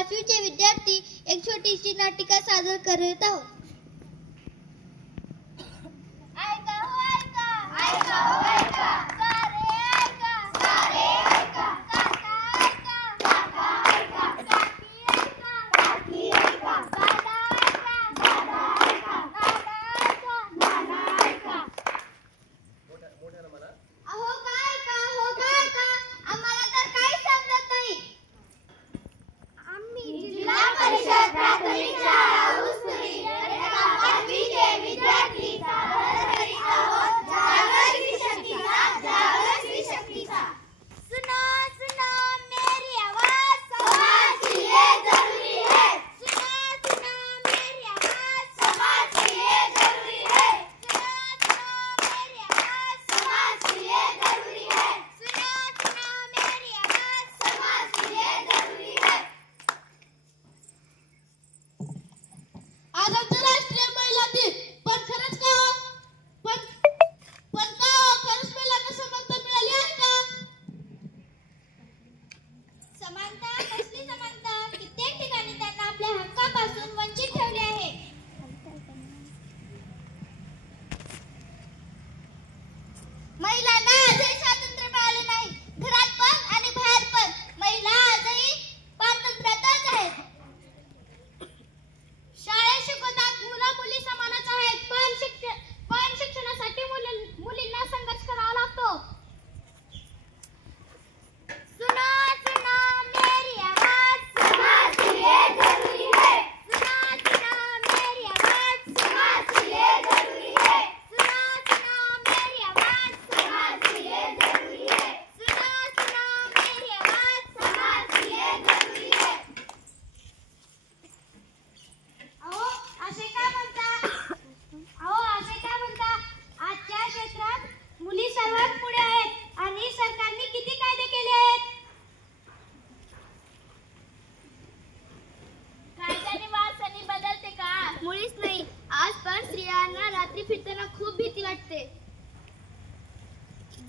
5वीचे विद्यार्थी एक छोटीशी नाटिका सादर करत आहोत.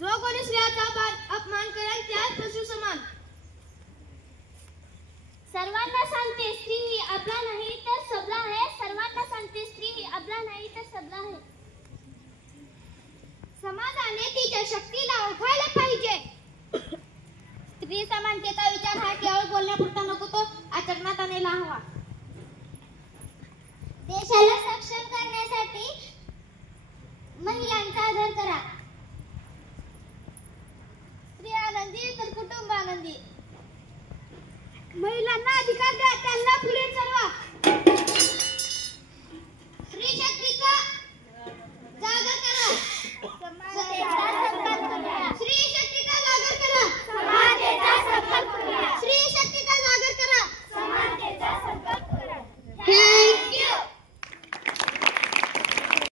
जो कोणी स्त्रियांचा अपमान करेल त्यास पशु समान. सर्वांना सांगते स्त्री ही अबला नाही तर सबला आहे. सर्वांना सांगते स्त्री ही अबला नाही तर सबला आहे. समाजाने तिच्या शक्तीला ओळखायला पाहिजे. स्त्री समानतेचा विचार हा केवळ बोलण्यापुरता नको, तो आचरणात आणायला हवा. देशाला सक्षम करण्यासाठी महिलांचा आदर करा. स्त्री आनंदी तर कुटुंब आनंदी. महिलांना अधिकार द्या, त्यांना